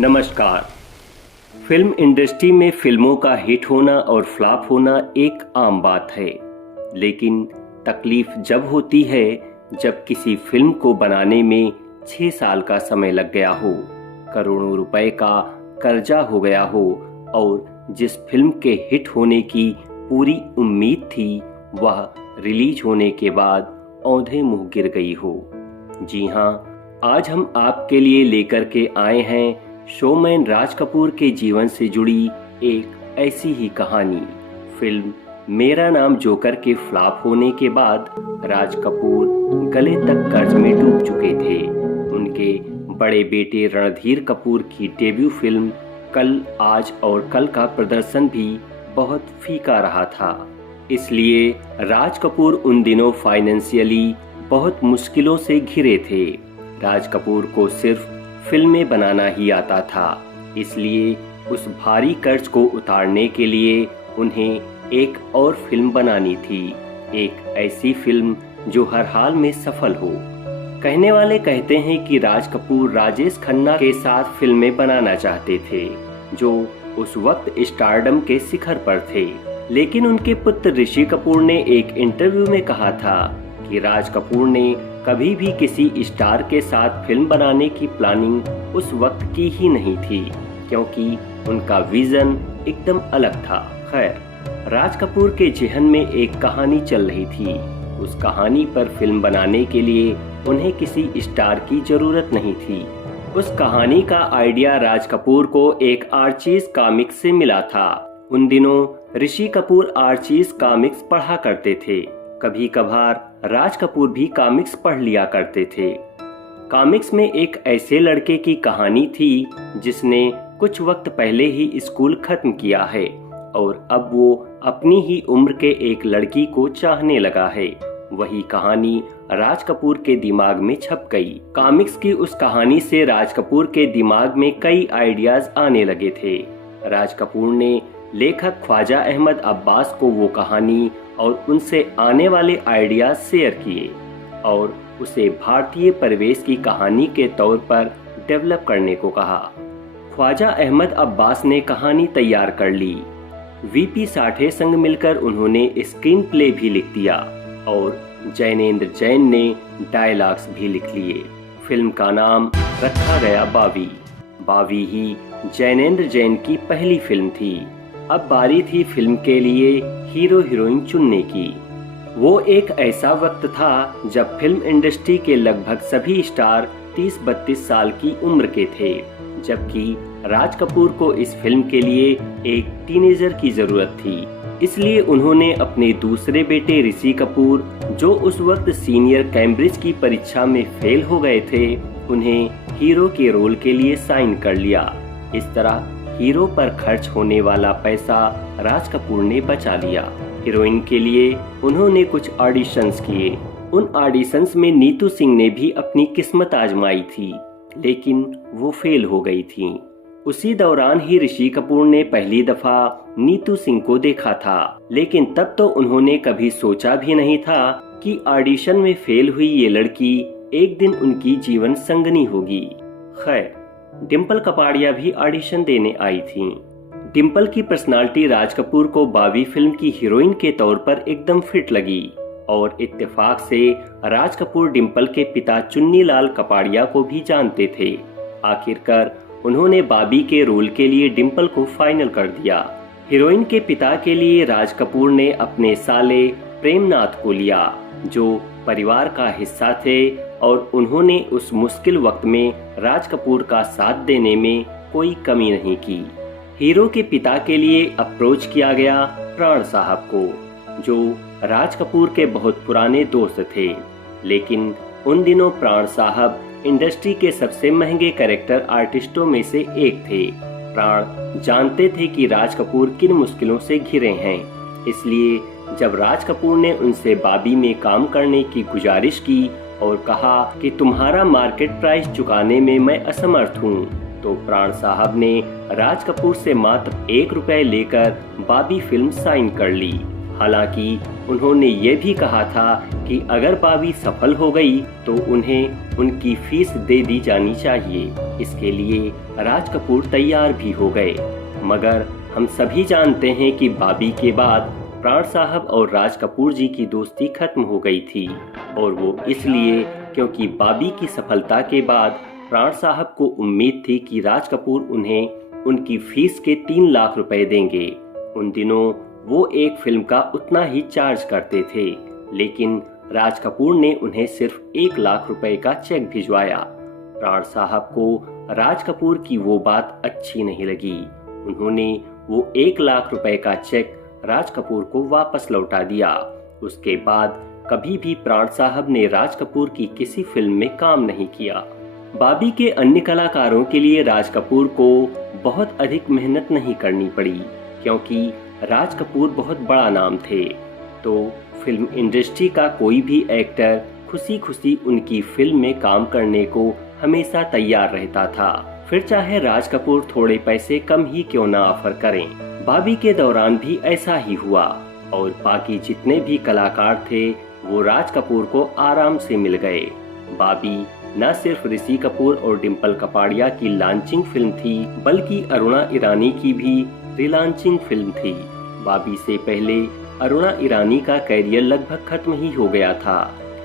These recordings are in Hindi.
नमस्कार। फिल्म इंडस्ट्री में फिल्मों का हिट होना और फ्लॉप होना एक आम बात है, लेकिन तकलीफ जब होती है जब किसी फिल्म को बनाने में 6 साल का समय लग गया हो, करोड़ों रुपए का कर्जा हो गया हो और जिस फिल्म के हिट होने की पूरी उम्मीद थी वह रिलीज होने के बाद औंधे मुंह गिर गई हो। जी हाँ, आज हम आपके लिए लेकर के आए हैं शोमैन राज कपूर के जीवन से जुड़ी एक ऐसी ही कहानी। फिल्म मेरा नाम जोकर के फ्लॉप होने के बाद राज कपूर गले तक कर्ज में डूब चुके थे। उनके बड़े बेटे रणधीर कपूर की डेब्यू फिल्म कल आज और कल का प्रदर्शन भी बहुत फीका रहा था, इसलिए राज कपूर उन दिनों फाइनेंशियली बहुत मुश्किलों से घिरे थे। राज कपूर को सिर्फ फिल्में बनाना ही आता था, इसलिए उस भारी कर्ज को उतारने के लिए उन्हें एक और फिल्म बनानी थी, एक ऐसी फिल्म जो हर हाल में सफल हो। कहने वाले कहते हैं कि राज कपूर राजेश खन्ना के साथ फिल्में बनाना चाहते थे, जो उस वक्त स्टारडम के शिखर पर थे, लेकिन उनके पुत्र ऋषि कपूर ने एक इंटरव्यू में कहा था कि राज कपूर ने कभी भी किसी स्टार के साथ फिल्म बनाने की प्लानिंग उस वक्त की ही नहीं थी, क्योंकि उनका विजन एकदम अलग था। खैर, राज कपूर के जहन में एक कहानी चल रही थी। उस कहानी पर फिल्म बनाने के लिए उन्हें किसी स्टार की जरूरत नहीं थी। उस कहानी का आइडिया राज कपूर को एक आर्चीज कॉमिक्स से मिला था। उन दिनों ऋषि कपूर आर्चीज कॉमिक्स पढ़ा करते थे। कभी कभार राज कपूर भी कॉमिक्स पढ़ लिया करते थे। कॉमिक्स में एक ऐसे लड़के की कहानी थी जिसने कुछ वक्त पहले ही स्कूल खत्म किया है और अब वो अपनी ही उम्र के एक लड़की को चाहने लगा है। वही कहानी राज कपूर के दिमाग में छप गई। कॉमिक्स की उस कहानी से राज कपूर के दिमाग में कई आइडियाज आने लगे थे। राज कपूर ने लेखक ख्वाजा अहमद अब्बास को वो कहानी और उनसे आने वाले आइडियाज शेयर किए और उसे भारतीय परिवेश की कहानी के तौर पर डेवलप करने को कहा। ख्वाजा अहमद अब्बास ने कहानी तैयार कर ली। वीपी साठे संग मिलकर उन्होंने स्क्रीन प्ले भी लिख दिया और जैनेंद्र जैन ने डायलॉग्स भी लिख लिए। फिल्म का नाम रखा गया बावी। बावी ही जैनेंद्र जैन की पहली फिल्म थी। अब बारी थी फिल्म के लिए हीरो हीरोइन चुनने की। वो एक ऐसा वक्त था जब फिल्म इंडस्ट्री के लगभग सभी स्टार 30-32 साल की उम्र के थे, जबकि राज कपूर को इस फिल्म के लिए एक टीनेजर की जरूरत थी। इसलिए उन्होंने अपने दूसरे बेटे ऋषि कपूर, जो उस वक्त सीनियर कैम्ब्रिज की परीक्षा में फेल हो गए थे, उन्हें हीरो के रोल के लिए साइन कर लिया। इस तरह हीरो पर खर्च होने वाला पैसा राज कपूर ने बचा लिया। हीरोइन के लिए उन्होंने कुछ ऑडिशंस किए। उन ऑडिशंस में नीतू सिंह ने भी अपनी किस्मत आजमाई थी, लेकिन वो फेल हो गई थी। उसी दौरान ही ऋषि कपूर ने पहली दफा नीतू सिंह को देखा था, लेकिन तब तो उन्होंने कभी सोचा भी नहीं था कि ऑडिशन में फेल हुई ये लड़की एक दिन उनकी जीवन संगनी होगी। खैर, डिम्पल कपाड़िया भी ऑडिशन देने आई थी। डिम्पल की पर्सनालिटी राज कपूर को बावी फिल्म की हीरोइन के तौर पर एकदम फिट लगी और इत्तेफाक से राज कपूर डिम्पल के पिता चुन्नी लाल कपाड़िया को भी जानते थे। आखिरकार उन्होंने बाबी के रोल के लिए डिम्पल को फाइनल कर दिया। हीरोइन के पिता के लिए राज कपूर ने अपने साले प्रेमनाथ को लिया, जो परिवार का हिस्सा थे और उन्होंने उस मुश्किल वक्त में राज कपूर का साथ देने में कोई कमी नहीं की। हीरो के पिता के लिए अप्रोच किया गया प्राण साहब को, जो राज कपूर के बहुत पुराने दोस्त थे, लेकिन उन दिनों प्राण साहब इंडस्ट्री के सबसे महंगे कैरेक्टर आर्टिस्टों में से एक थे। प्राण जानते थे कि राज कपूर किन मुश्किलों से घिरे हैं, इसलिए जब राज कपूर ने उनसे बाबी में काम करने की गुजारिश की और कहा कि तुम्हारा मार्केट प्राइस चुकाने में मैं असमर्थ हूँ, तो प्राण साहब ने राज कपूर से मात्र 1 रुपए लेकर बाबी फिल्म साइन कर ली। हालांकि उन्होंने ये भी कहा था कि अगर बाबी सफल हो गई तो उन्हें उनकी फीस दे दी जानी चाहिए। इसके लिए राज कपूर तैयार भी हो गए। मगर हम सभी जानते हैं कि बाबी के बाद प्राण साहब और राज कपूर जी की दोस्ती खत्म हो गई थी, और वो इसलिए क्योंकि बाबी की सफलता के बाद प्राण साहब को उम्मीद थी कि राज कपूर उन्हें उनकी फीस के 3 लाख रुपए देंगे। उन दिनों वो एक फिल्म का उतना ही चार्ज करते थे, लेकिन राज कपूर ने उन्हें सिर्फ 1 लाख रुपए का चेक भिजवाया। प्राण साहब को राज कपूर की वो बात अच्छी नहीं लगी। उन्होंने वो 1 लाख रुपए का चेक राज कपूर को वापस लौटा दिया। उसके बाद कभी भी प्राण साहब ने राज कपूर की किसी फिल्म में काम नहीं किया। बाबी के अन्य कलाकारों के लिए राज कपूर को बहुत अधिक मेहनत नहीं करनी पड़ी, क्योंकि राज कपूर बहुत बड़ा नाम थे। तो फिल्म इंडस्ट्री का कोई भी एक्टर खुशी खुशी उनकी फिल्म में काम करने को हमेशा तैयार रहता था, फिर चाहे राज कपूर थोड़े पैसे कम ही क्यों ना ऑफर करें। बाबी के दौरान भी ऐसा ही हुआ, और बाकी जितने भी कलाकार थे वो राज कपूर को आराम से मिल गए। बाबी न सिर्फ ऋषि कपूर और डिम्पल कपाड़िया की लॉन्चिंग फिल्म थी, बल्कि अरुणा ईरानी की भी रिलॉन्चिंग फिल्म थी। बाबी से पहले अरुणा ईरानी का कैरियर लगभग खत्म ही हो गया था।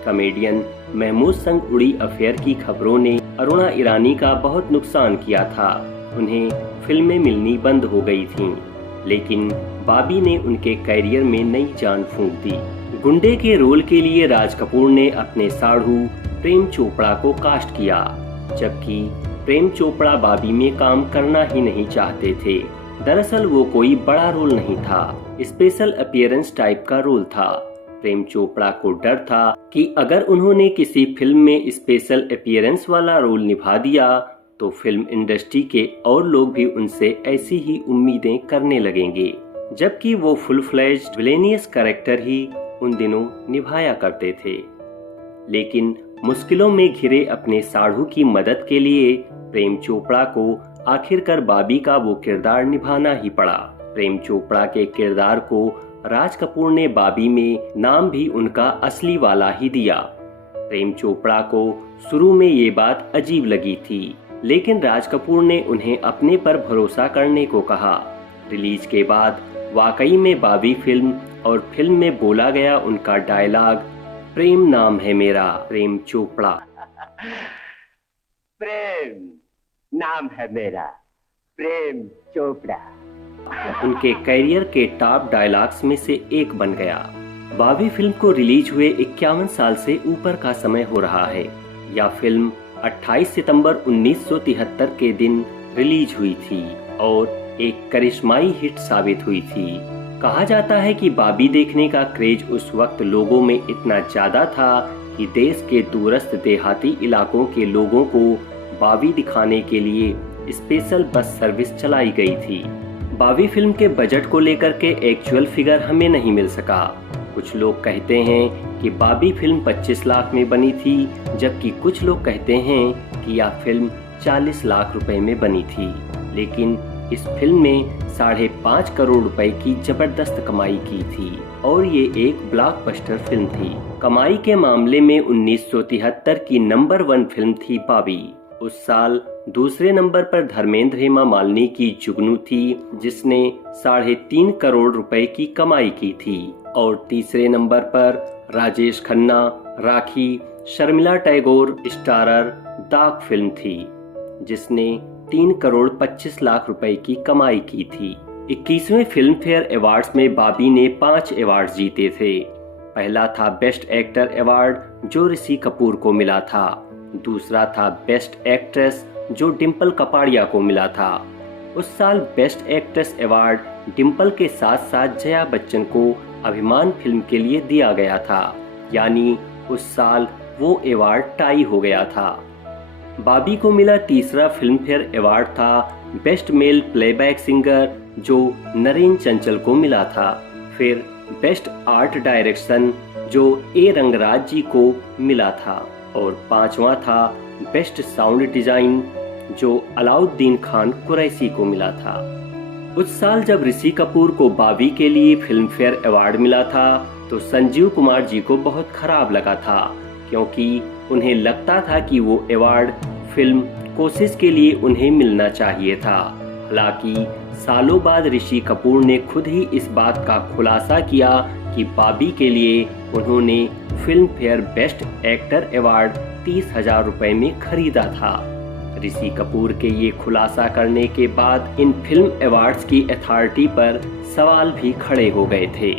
कॉमेडियन महमूद संग उड़ी अफेयर की खबरों ने अरुणा ईरानी का बहुत नुकसान किया था। उन्हें फिल्में मिलनी बंद हो गई थीं, लेकिन बाबी ने उनके कैरियर में नई जान फूंक दी। गुंडे के रोल के लिए राज कपूर ने अपने साढ़ू प्रेम चोपड़ा को कास्ट किया, जबकि प्रेम चोपड़ा बाबी में काम करना ही नहीं चाहते थे। दरअसल वो कोई बड़ा रोल नहीं था, स्पेशल अपीयरेंस टाइप का रोल था। प्रेम चोपड़ा को डर था कि अगर उन्होंने किसी फिल्म में स्पेशल अपीयरेंस वाला रोल निभा दिया तो फिल्म इंडस्ट्री के और लोग भी उनसे ऐसी ही उम्मीदें करने लगेंगे, जबकि वो फुल फ्लेज्ड विलेनियस कैरेक्टर ही उन दिनों निभाया करते थे। लेकिन मुश्किलों में घिरे अपने साढ़ू की मदद के लिए प्रेम चोपड़ा को आखिरकार बाबी का वो किरदार निभाना ही पड़ा। प्रेम चोपड़ा के किरदार को राज कपूर ने बाबी में नाम भी उनका असली वाला ही दिया। प्रेम चोपड़ा को शुरू में ये बात अजीब लगी थी, लेकिन राज कपूर ने उन्हें अपने पर भरोसा करने को कहा। रिलीज के बाद वाकई में बाबी फिल्म, और फिल्म में बोला गया उनका डायलॉग, प्रेम नाम है मेरा प्रेम चोपड़ा। प्रेम नाम है मेरा प्रेम चोपड़ा उनके कैरियर के टॉप डायलॉग्स में से एक बन गया। बाबी फिल्म को रिलीज हुए 51 साल से ऊपर का समय हो रहा है। यह फिल्म 28 सितंबर 1973 के दिन रिलीज हुई थी और एक करिश्माई हिट साबित हुई थी। कहा जाता है कि बाबी देखने का क्रेज उस वक्त लोगों में इतना ज्यादा था कि देश के दूरस्थ देहाती इलाकों के लोगों को बाबी दिखाने के लिए स्पेशल बस सर्विस चलाई गई थी। बाबी फिल्म के बजट को लेकर के एक्चुअल फिगर हमें नहीं मिल सका। कुछ लोग कहते हैं कि बाबी फिल्म 25 लाख में बनी थी, जबकि कुछ लोग कहते हैं कि यह फिल्म 40 लाख रुपए में बनी थी। लेकिन इस फिल्म में 5.5 करोड़ रुपए की जबरदस्त कमाई की थी और ये एक ब्लॉकबस्टर फिल्म थी। कमाई के मामले में 1973 की नंबर 1 फिल्म थी बाबी। उस साल दूसरे नंबर पर धर्मेंद्र हेमा मालिनी की जुगनू थी, जिसने 3.5 करोड़ रुपए की कमाई की थी, और तीसरे नंबर पर राजेश खन्ना, राखी, शर्मिला टैगोर स्टारर दाग फिल्म थी, जिसने 3 करोड़ 25 लाख रुपए की कमाई की थी। 21वें फिल्म फेयर अवार्ड्स में बाबी ने 5 अवार्ड जीते थे। पहला था बेस्ट एक्टर अवार्ड, जो ऋषि कपूर को मिला था। दूसरा था बेस्ट एक्ट्रेस, जो डिम्पल कपाड़िया को मिला था। उस साल बेस्ट एक्ट्रेस अवार्ड डिम्पल के साथ साथ जया बच्चन को अभिमान फिल्म के लिए दिया गया था, यानी उस साल वो अवार्ड टाई हो गया था। बाबी को मिला तीसरा फिल्म फेयर अवार्ड था बेस्ट मेल प्लेबैक सिंगर, जो नरेन चंचल को मिला था। फिर बेस्ट आर्ट डायरेक्शन, जो ए रंगराज जी को मिला था, और 5वां था बेस्ट साउंड डिजाइन, जो अलाउद्दीन खान कुरैशी को मिला था। उस साल जब ऋषि कपूर को बाबी के लिए फिल्म फेयर अवार्ड मिला था तो संजीव कुमार जी को बहुत खराब लगा था, क्योंकि उन्हें लगता था कि वो अवार्ड फिल्म कोशिश के लिए उन्हें मिलना चाहिए था। हालांकि सालों बाद ऋषि कपूर ने खुद ही इस बात का खुलासा किया कि बाबी के लिए उन्होंने film fair best actor award 30,000 रुपए में खरीदा था। ऋषि कपूर के ये खुलासा करने के बाद इन फिल्म अवार्ड्स की अथॉरिटी पर सवाल भी खड़े हो गए थे।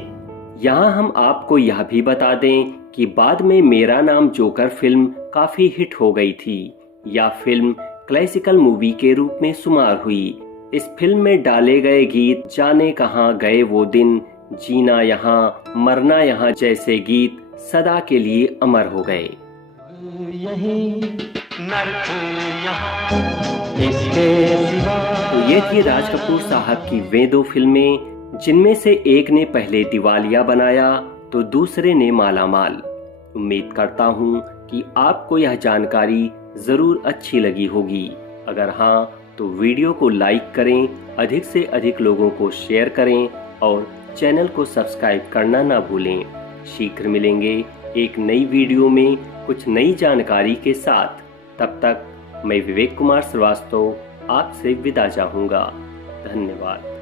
यहाँ हम आपको यह भी बता दें कि बाद में मेरा नाम जोकर फिल्म काफी हिट हो गई थी। यह फिल्म क्लासिकल मूवी के रूप में शुमार हुई। इस फिल्म में डाले गए गीत जाने कहाँ गए वो दिन, जीना यहाँ मरना यहाँ जैसे गीत सदा के लिए अमर हो गए। तो ये थी राज कपूर साहब की वे दो फिल्में, जिनमें से एक ने पहले दिवालिया बनाया तो दूसरे ने मालामाल। उम्मीद करता हूँ कि आपको यह जानकारी जरूर अच्छी लगी होगी। अगर हाँ तो वीडियो को लाइक करें, अधिक से अधिक लोगों को शेयर करें और चैनल को सब्सक्राइब करना ना भूलें। शीघ्र मिलेंगे एक नई वीडियो में कुछ नई जानकारी के साथ। तब तक मैं विवेक कुमार श्रीवास्तव आपसे विदा चाहूँगा। धन्यवाद।